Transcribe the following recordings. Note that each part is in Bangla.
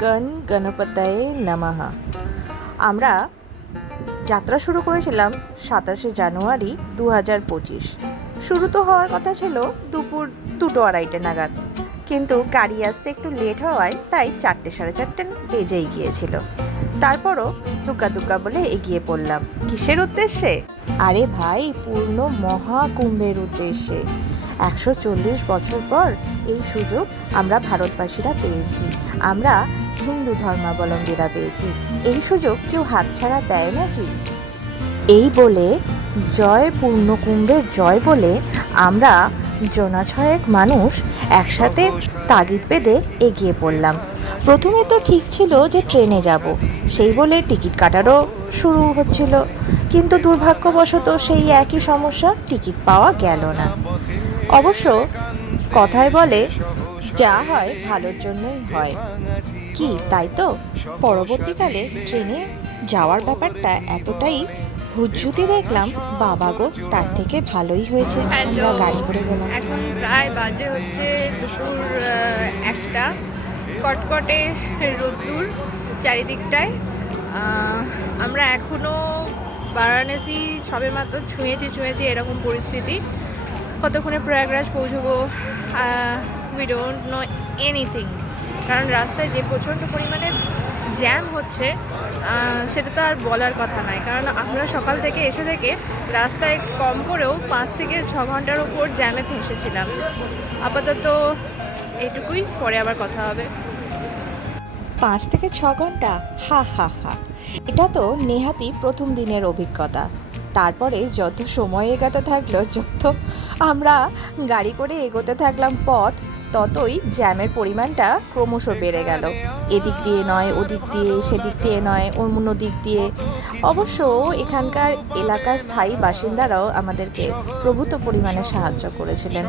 গণ গণপতায় নমঃ। আমরা যাত্রা শুরু করেছিলাম সাতাশে জানুয়ারি দু হাজার পঁচিশ। শুরু তো হওয়ার কথা ছিল দুপুর দুটো আড়াইটে নাগাদ। কিন্তু গাড়ি আসতে একটু লেট হওয়ায় তাই চারটে সাড়ে চারটে বেজেই গিয়েছিল। তারপরও দুকা দুকা বলে এগিয়ে পড়লাম। কিসের উদ্দেশ্যে? আরে ভাই, পূর্ণ মহাকুম্ভের উদ্দেশ্যে। একশো চল্লিশ বছর পর এই সুযোগ আমরা ভারতবাসীরা পেয়েছি। আমরা হিন্দু ধর্মাবলম্বীরা পেয়েছি। এই সুযোগ কেউ হাতছাড়া দেয় নাকি? এই বলে জয় পূর্ণকুম্ভের জয় বলে আমরা জনা ছয়েক মানুষ একসাথে তাগিদ বেঁধে এগিয়ে পড়লাম। প্রথমে তো ঠিক ছিল যে ট্রেনে যাব, সেই বলে টিকিট কাটারও শুরু হচ্ছিল। কিন্তু দুর্ভাগ্যবশত সেই একই সমস্যা টিকিট পাওয়া গেল না। অবশ্য কথায় বলে যা হয় ভালোর জন্যই হয়। কি তাই তো? পরবর্তীকালে ট্রেনে যাওয়ার ব্যাপারটা এতটাই হুজ্জুতি দেখলাম বাবা গো তার থেকে ভালোই হয়েছে আমরা গাড়ি করে গেলাম। এখন প্রায় বাজে হচ্ছে দুপুর একটা। কটকটে রোদ্দুর চারিদিকটায়। আমরা এখনও বারাণসী সবে মাত্র ছুঁয়েছি ছুঁয়েছি এরকম পরিস্থিতি। কতক্ষণে প্রয়াগরাজ পৌঁছবো উই ডোন্ট নো এনিথিং কারণ রাস্তায় যে প্রচণ্ড পরিমাণে জ্যাম হচ্ছে সেটা তো আর বলার কথা নয় কারণ আমরা সকাল থেকে এসে থেকে রাস্তায় কম করেও পাঁচ থেকে ছ ঘণ্টার উপর জ্যামে ফেঁসেছিলাম। আপাতত এটুকুই পরে আবার কথা হবে। পাঁচ থেকে ছ ঘণ্টা? হা হা হা। এটা তো নেহাতি প্রথম দিনের অভিজ্ঞতা। তারপরে যত সময় এগাতে থাকল, যত আমরা গাড়ি করে এগোতে থাকলাম পথ, ততই জ্যামের পরিমাণটা ক্রমশ বেড়ে গেল। এদিক দিয়ে নয়, ওদিক দিয়ে, সেদিক দিয়ে নয়, অন্য দিক দিয়ে। অবশ্য এখানকার এলাকার স্থায়ী বাসিন্দারাও আমাদেরকে প্রভূত পরিমাণে সাহায্য করেছিলেন।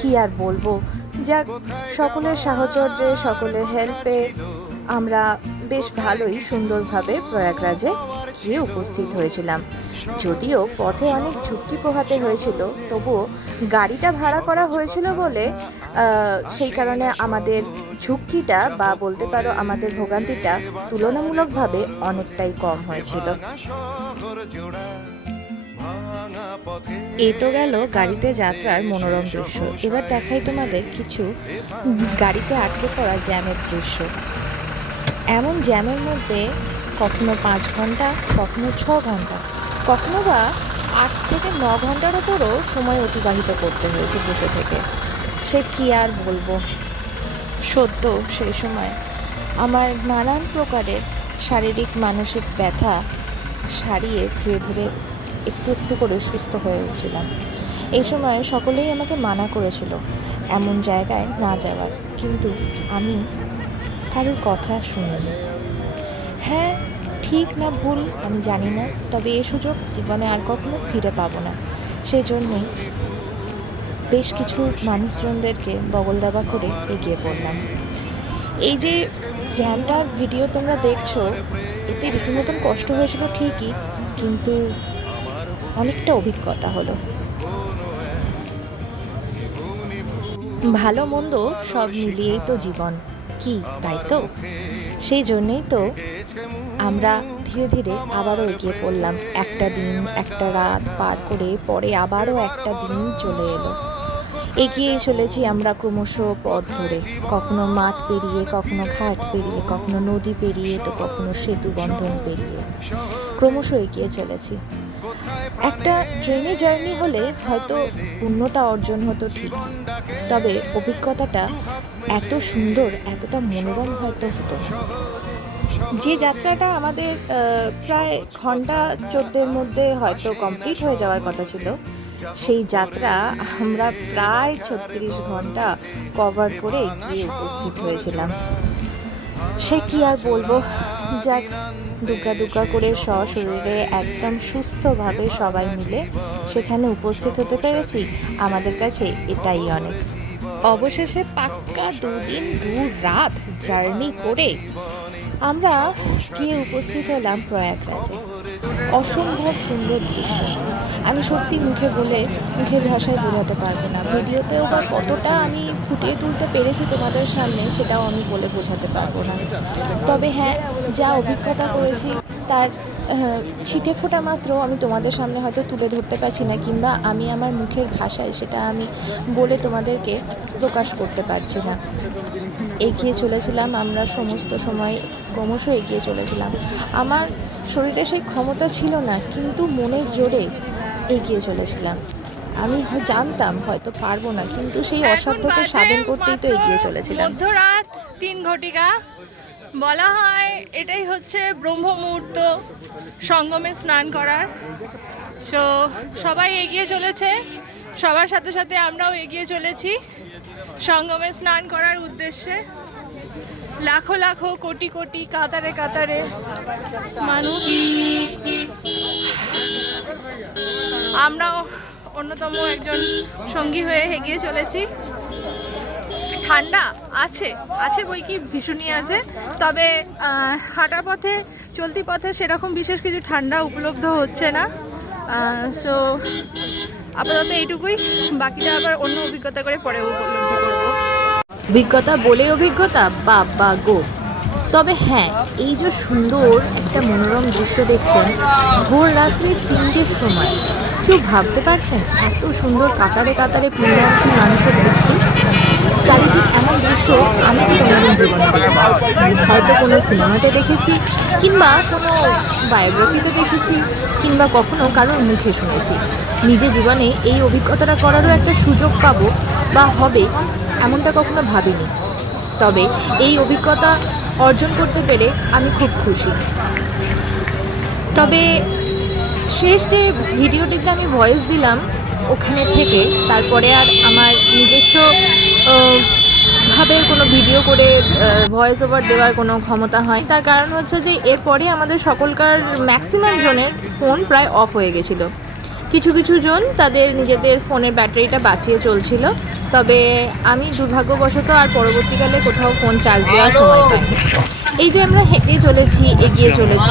কি আর বলব? যাক, সকলের সাহচর্যে, সকলের হেল্পে আমরা বেশ ভালোই সুন্দরভাবে প্রয়াগরাজে গিয়ে উপস্থিত হয়েছিলাম। যদিও পথে অনেক ঝুঁকি পোহাতে হয়েছিল, তবুও গাড়িটা ভাড়া করা হয়েছিল বলে সেই কারণে আমাদের ঝুঁকিটা বা বলতে পারো আমাদের ভোগান্তিটা তুলনামূলকভাবে অনেকটাই কম হয়েছিল। এই তো গেল গাড়িতে যাত্রার মনোরম দৃশ্য। এবার দেখাই তোমাদের কিছু গাড়িতে আটকে পড়া জ্যামের দৃশ্য। এমন জ্যামের মধ্যে কখনো পাঁচ ঘণ্টা, কখনো ছ ঘণ্টা। কখনো বা আট থেকে ন ঘণ্টার ওপরও সময় অতিবাহিত করতে হয়েছে বসে থেকে। সে কি আর বলব? সদ্য সেই সময় আমার নানান প্রকারের শারীরিক, মানসিক ব্যথা সারিয়ে ধীরে ধীরে একটু একটু করে সুস্থ হয়ে উঠছিলাম। এই সময় সকলেই আমাকে মানা করেছিল এমন জায়গায় না যাওয়ার। কিন্তু আমি কারোর কথা শুনিনি। হ্যাঁ ঠিক না ভুল আমি জানি না, তবে এই সুযোগ জীবনে আর কখনো ফিরে পাবো না। সেই জন্যই বেশ কিছু মানুষজনদেরকে বগল দাবা করে এগিয়ে পড়লাম। এই যে জ্যামটার ভিডিও তোমরা দেখছ, এতে রীতিমতন কষ্ট হয়েছিল ঠিকই, কিন্তু অনেকটা অভিজ্ঞতা হলো। ভালো মন্দ সব মিলিয়েই তো জীবন, কি, তাই তো? সেই জন্যেই তো আমরা ধীরে ধীরে আবারও এগিয়ে পড়লাম। একটা দিন, একটা রাত পার করে পরে আবারও একটা দিন চলে এলো। এগিয়ে চলেছি আমরা ক্রমশ পথ ধরে। কখনো মাঠ পেরিয়ে, কখনো ঘাট পেরিয়ে, কখনো নদী পেরিয়ে, তো কখনো সেতু বন্ধন পেরিয়ে। ক্রমশ এগিয়ে চলেছি। একটা ট্রেনে জার্নি হলে হয়তো পুণ্যটা অর্জন হতো ঠিক। তবে অভিজ্ঞতাটা এত সুন্দর, এতটা মনোরম হয়তো হতো না। যে যাত্রাটা আমাদের প্রায় ঘণ্টা চোদ্দের মধ্যে হয়তো কমপ্লিট হয়ে যাওয়ার কথা ছিল, সেই যাত্রা আমরা প্রায় ছত্রিশ ঘণ্টা কভার করে গিয়ে উপস্থিত হয়েছিলাম। সে কি আর বলব? যাক দুকা দুকা করে সশরীরে একদম সুস্থভাবে সবাই মিলে সেখানে উপস্থিত হতে পেরেছি, আমাদের কাছে এটাই অনেক। অবশেষে পাক্কা দুদিন, দু রাত জার্নি করে আমরা গিয়ে উপস্থিত হলাম প্রয়াগরাজে। অসম্ভব সুন্দর দৃশ্য। আমি সত্যি মুখে বলে মুখের ভাষায় বোঝাতে পারব না। ভিডিওতেও বা কতটা আমি ফুটিয়ে তুলতে পেরেছি তোমাদের সামনে, সেটাও আমি বলে বোঝাতে পারব না। তবে হ্যাঁ যা অভিজ্ঞতা করেছি, তার ছিটে ফোটা মাত্র আমি তোমাদের সামনে হয়তো তুলে ধরতে পারছি না কিংবা আমি আমার মুখের ভাষায় সেটা আমি বলে তোমাদেরকে প্রকাশ করতে পারছি না। এগিয়ে চলেছিলাম আমরা সমস্ত সময় ক্রমশ এগিয়ে চলেছিলাম। আমার শরীরে সেই ক্ষমতা ছিল না কিন্তু মনের জোরে এগিয়ে চলেছিলাম। আমি জানতাম হয়তো পারব না কিন্তু সেই অসাধ্যকে সাধন করতেই তো এগিয়ে চলেছিলাম। মধ্যরাত তিন ঘটিকা। বলা হয় এটাই হচ্ছে ব্রহ্ম মুহূর্ত, সঙ্গমে স্নান করার। সো সবাই এগিয়ে চলেছে। সবার সাথে সাথে আমরাও এগিয়ে চলেছি সঙ্গমে স্নান করার উদ্দেশ্যে। লাখো লাখো, কোটি কোটি, কাতারে কাতারে মানুষ। আমরাও অন্যতম একজন সঙ্গী হয়ে এগিয়ে চলেছি। ঠান্ডা? আছে আছে বই কি ভীষণই আছে। তবে হাঁটার পথে, চলতি পথে সেরকম বিশেষ কিছু ঠান্ডা উপলব্ধ হচ্ছে না। সো আপাতত এইটুকুই, বাকিটা আবার অন্য অভিজ্ঞতা করে পরে উপলব্ধি করব। অভিজ্ঞতা বলে অভিজ্ঞতা বা বা গো। তবে হ্যাঁ এই যে সুন্দর একটা মনোরম দৃশ্য দেখছেন, ভোর রাত্রি তিনটের সময়। কেউ ভাবতে পারছেন, এত সুন্দর কাতারে কাতারে পুণ্যার্থী মানুষের ভর্তি? চারিদিক এমন দৃশ্য আমি কোনোদিন জীবনে হয়তো কোনো সিনেমাতে দেখেছি, কিংবা কোনো বায়োগ্রাফিতে দেখেছি, কিংবা কখনো কারোর মুখে শুনেছি। নিজে জীবনে এই অভিজ্ঞতাটা করারও একটা সুযোগ পাবো, বা হবে, এমনটা কখনো ভাবিনি। তবে এই অভিজ্ঞতা অর্জন করতে পেরে আমি খুব খুশি। তবে শেষ যে ভিডিওটিতে আমি ভয়েস দিলাম, ওখানে থেকে তারপরে আর কোনো ভিডিও করে ভয়েস ওভার দেওয়ার কোনো ক্ষমতা হয় তার কারণ হচ্ছে যে এরপরে আমাদের সকলকার ম্যাক্সিমাম জনের ফোন প্রায় অফ হয়ে গেছিল। কিছু কিছু জন তাদের নিজেদের ফোনের ব্যাটারিটা বাঁচিয়ে চলছিল। তবে আমি দুর্ভাগ্যবশত আর পরবর্তীকালে কোথাও ফোন চার্জ দেওয়ার সময় পাইনি। এই যে আমরা হেঁটে চলেছি এগিয়ে চলেছি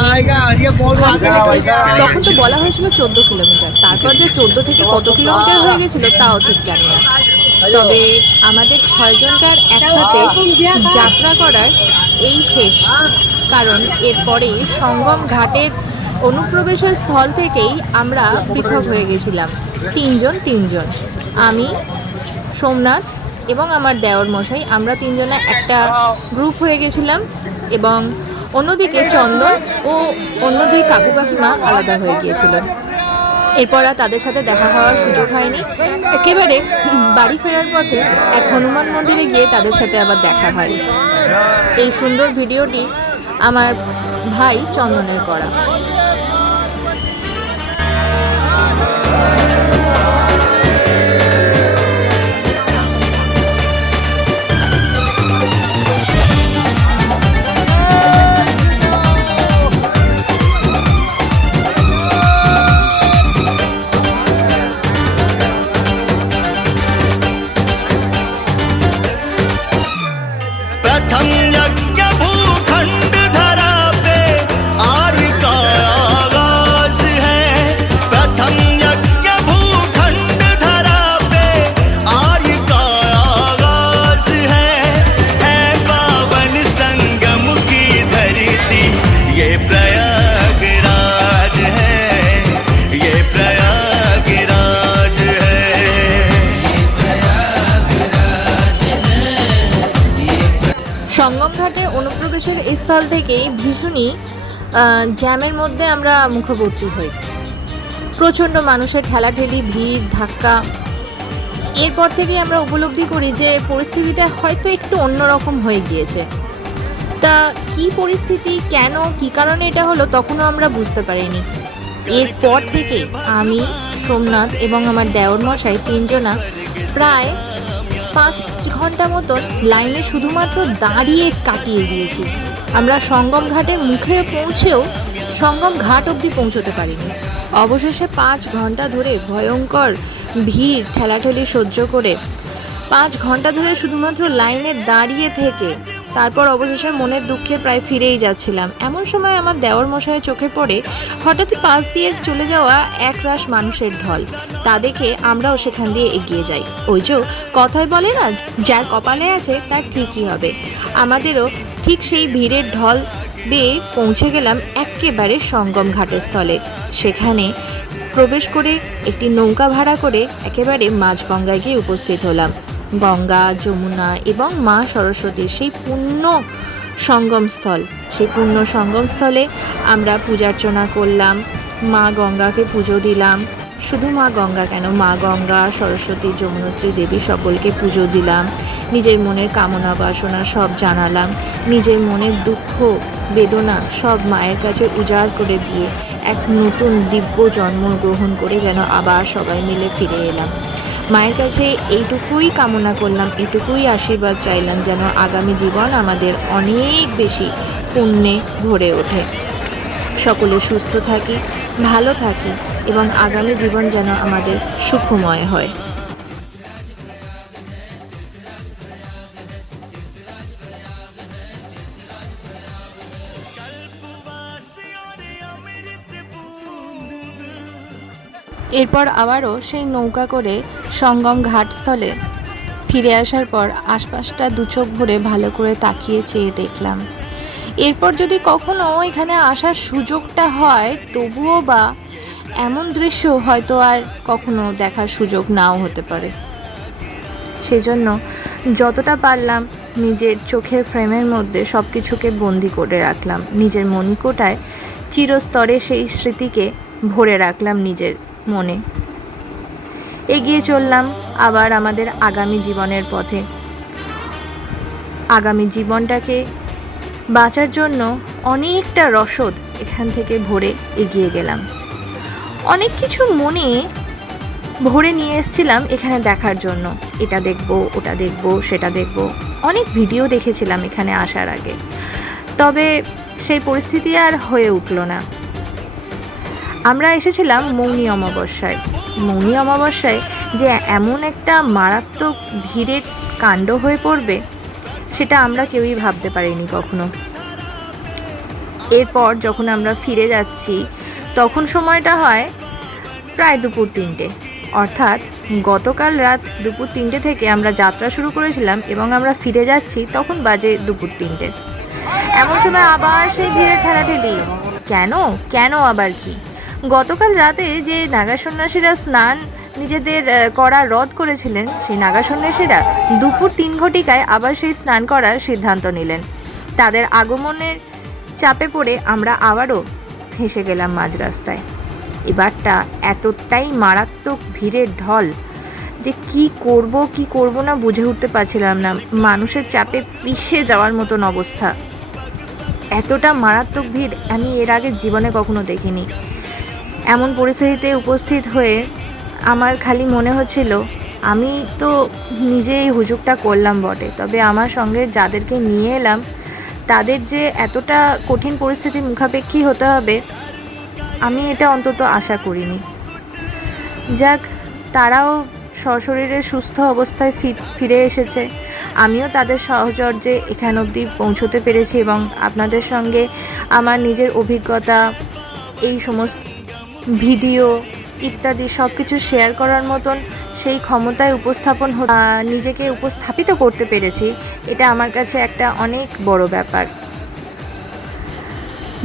তখন তো বলা হয়েছিল চোদ্দ কিলোমিটার। তারপর যে চোদ্দ থেকে কত কিলোমিটার হয়ে গেছিল তাও ঠিক জানি না। তবে আমাদের ছয়জনকার একসাথে যাত্রা করার এই শেষ। কারণ এরপরেই সঙ্গম ঘাটের অনুপ্রবেশের স্থল থেকেই আমরা পৃথক হয়ে গেছিলাম। তিনজন তিনজন। আমি সোমনাথ এবং আমার দেওর মশাই আমরা তিনজনে একটা গ্রুপ হয়ে গেছিলাম এবং অন্যদিকে চন্দন ও অন্য দুই কাকু কাকিমা আলাদা হয়ে গিয়েছিল এরপর আর তাদের সাথে দেখা হওয়ার সুযোগ হয়নি। একেবারে বাড়ি ফেরার পথে এক হনুমান মন্দিরে গিয়ে তাদের সাথে আবার দেখা হয়। এই সুন্দর ভিডিওটি আমার ভাই চন্দনের করা। ভীষণই জ্যামের মধ্যে আমরা মুখবর্তী হই। প্রচণ্ড মানুষের ঠেলাঠেলি, ভিড়, ধাক্কা। এরপর থেকেই আমরা উপলব্ধি করি যে পরিস্থিতিটা হয়তো একটু অন্যরকম হয়ে গিয়েছে। তা কি পরিস্থিতি, কেন, কি কারণে এটা হলো তখনও আমরা বুঝতে পারিনি। এরপর থেকে আমি, সোমনাথ এবং আমার দেওর মশাই তিনজনা প্রায় পাঁচ ঘণ্টা মতন লাইনে শুধুমাত্র দাঁড়িয়ে কাটিয়ে দিয়েছি। আমরা সঙ্গম ঘাটের মুখে পৌঁছেও সঙ্গম ঘাট অবধি পৌঁছতে পারিনি। অবশেষে পাঁচ ঘণ্টা ধরে ভয়ঙ্কর ভিড়, ঠেলাঠেলি সহ্য করে পাঁচ ঘণ্টা ধরে শুধুমাত্র লাইনে দাঁড়িয়ে থেকে তারপর অবশেষে মনের দুঃখে প্রায় ফিরেই যাচ্ছিলাম। এমন সময় আমার দেওর মশাইয়ের চোখে পড়ে হঠাৎই পাশ দিয়ে চলে যাওয়া একরাশ মানুষের ঢল। তা দেখে আমরাও সেখান দিয়ে এগিয়ে যাই। ওই যে কথায় বলে না, যার কপালে আছে তার ঠিকই হবে। আমাদেরও ঠিক সেই ভিড়ের ঢল বেয়ে পৌঁছে গেলাম একেবারে সঙ্গম ঘাটের স্থলে সেখানে প্রবেশ করে একটি নৌকা ভাড়া করে একেবারে মাঝগঙ্গায় গিয়ে উপস্থিত হলাম। গঙ্গা, যমুনা এবং মা সরস্বতীর সেই পূর্ণ সঙ্গমস্থল। সেই পূর্ণ সঙ্গমস্থলে আমরা পূজার্চনা করলাম, মা গঙ্গাকে পুজো দিলাম। শুধু মা গঙ্গা কেন? মা গঙ্গা, সরস্বতী, যমুনত্রী দেবী সকলকে পুজো দিলাম। নিজের মনের কামনা বাসনা সব জানালাম। নিজের মনের দুঃখ, বেদনা সব মায়ের কাছে উজাড় করে দিয়ে এক নতুন দিব্য জন্ম গ্রহণ করে যেন আবার সবাই মিলে ফিরে এলাম। মায়ের কাছে এইটুকুই কামনা করলাম, এটুকুই আশীর্বাদ চাইলাম যেন আগামী জীবন আমাদের অনেক বেশি পুণ্যে ভরে ওঠে। সকলে সুস্থ থাকি, ভালো থাকি এবং আগামী জীবন যেন আমাদের সুখময় হয়। এরপর আবারও সেই নৌকা করে সঙ্গম ঘাটস্থলে ফিরে আসার পর আশপাশটা দু চোখ ভরে ভালো করে তাকিয়ে চেয়ে দেখলাম। এরপর যদি কখনো এখানে আসার সুযোগটা হয়, তবুও বা এমন দৃশ্য হয়তো আর কখনো দেখার সুযোগ নাও হতে পারে। সেজন্য যতটা পারলাম নিজের চোখের ফ্রেমের মধ্যে সব কিছুকে বন্দি করে রাখলাম। নিজের মণিকোটায় চিরস্তরে সেই স্মৃতিকে ভরে রাখলাম নিজের মনে। এগিয়ে চললাম আবার আমাদের আগামী জীবনের পথে। আগামী জীবনটাকে বাঁচার জন্য অনেকটা রসদ এখান থেকে ভরে এগিয়ে গেলাম। অনেক কিছু মনে ভরে নিয়ে এসেছিলাম এখানে দেখার জন্য। এটা দেখব, ওটা দেখব, সেটা দেখব। অনেক ভিডিও দেখেছিলাম এখানে আসার আগে। তবে সেই পরিস্থিতি আর হয়ে উঠল না। আমরা এসেছিলাম মৌনি অমাবস্যায়। মৌনি অমাবস্যায় যে এমন একটা মারাত্মক ভিড়ের কাণ্ড হয়ে পড়বে, সেটা আমরা কেউই ভাবতে পারিনি কখনো। এরপর যখন আমরা ফিরে যাচ্ছি, তখন সময়টা হয় প্রায় দুপুর তিনটে। অর্থাৎ গতকাল রাত দুপুর তিনটে থেকে আমরা যাত্রা শুরু করেছিলাম এবং আমরা ফিরে যাচ্ছি তখন বাজে দুপুর তিনটে। এমন সময় আবার সেই ভিড়ের ঠেলাঠেলি কেন? কেন আবার কি? গতকাল রাতে যে নাগা সন্ন্যাসীরা স্নান নিজেদের করা রদ করেছিলেন, সেই নাগা সন্ন্যাসীরা দুপুর তিন ঘটিকায় আবার সেই স্নান করার সিদ্ধান্ত নিলেন। তাদের আগমনের চাপে পড়ে আমরা আবারও ফেসে গেলাম মাঝ রাস্তায় এবারটা এতটাই মারাত্মক ভিড়ের ঢল যে কি করব কি করব না বুঝে উঠতে পারছিলাম না। মানুষের চাপে পিষে যাওয়ার মতন অবস্থা। এতটা মারাত্মক ভিড় আমি এর আগে জীবনে কখনো দেখিনি। এমন পরিস্থিতিতে উপস্থিত হয়ে আমার খালি মনে হচ্ছিল, আমি তো নিজে এই হুজুগটা করলাম বটে। তবে আমার সঙ্গে যাদেরকে নিয়ে এলাম, তাদের যে এতটা কঠিন পরিস্থিতির মুখাপেক্ষী হতে হবে, আমি এটা অন্তত আশা করিনি। যাক, তারাও সশরীরে সুস্থ অবস্থায় ফিরে এসেছে। আমিও তাদের সহচর্যে এখান অবধি পৌঁছতে পেরেছি এবং আপনাদের সঙ্গে আমার নিজের অভিজ্ঞতা, এই সমস্ত ভিডিও ইত্যাদি সব কিছু শেয়ার করার মতন সেই ক্ষমতায় উপস্থাপন নিজেকে উপস্থাপিত করতে পেরেছি। এটা আমার কাছে একটা অনেক বড় ব্যাপার।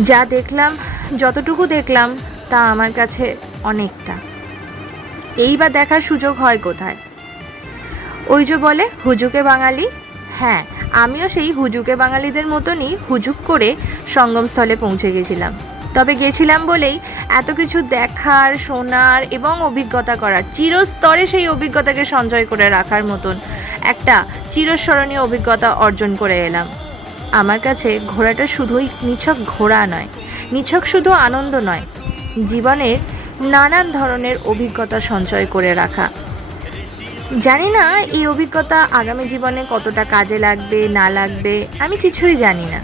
যা দেখলাম, যতটুকু দেখলাম, তা আমার কাছে অনেকটা। এই বা দেখার সুযোগ হয় কোথায়? ওই যে বলে, হুজুকে বাঙালি? হ্যাঁ আমিও সেই হুজুকে বাঙালিদের মতনই হুজুক করে সঙ্গমস্থলে পৌঁছে গেছিলাম। তবে গেছিলাম বলেই এত কিছু দেখার, শোনার এবং অভিজ্ঞতা করার, চিরস্তরে সেই অভিজ্ঞতাকে সঞ্চয় করে রাখার মতন একটা চিরস্মরণীয় অভিজ্ঞতা অর্জন করে এলাম। আমার কাছে ঘোড়াটা শুধুই নিছক ঘোড়া নয়, নিছক শুধু আনন্দ নয়, জীবনের নানান ধরনের অভিজ্ঞতা সঞ্চয় করে রাখা। জানি না এই অভিজ্ঞতা আগামী জীবনে কতটা কাজে লাগবে, না লাগবে, আমি কিছুই জানি না।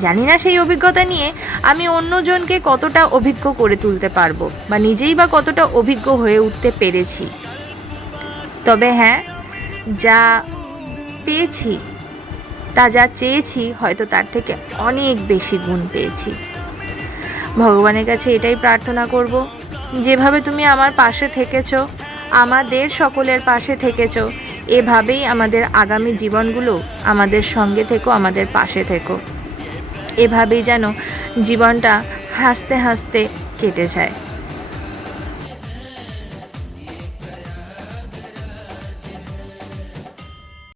জানি না সেই অভিজ্ঞতা নিয়ে আমি অন্যজনকে কতটা অভিজ্ঞ করে তুলতে পারব, বা নিজেই বা কতটা অভিজ্ঞ হয়ে উঠতে পেরেছি। তবে হ্যাঁ যা পেয়েছি, তা যা চেয়েছি, হয়তো তার থেকে অনেক বেশি গুণ পেয়েছি। ভগবানের কাছে এটাই প্রার্থনা করব, যেভাবে তুমি আমার পাশে থেকেছো, আমাদের সকলের পাশে থেকেছো, এভাবেই আমাদের আগামী জীবনগুলো আমাদের সঙ্গে থেকো, আমাদের পাশে থেকো। এভাবেই যেন জীবনটা হাসতে হাসতে কেটে যায়।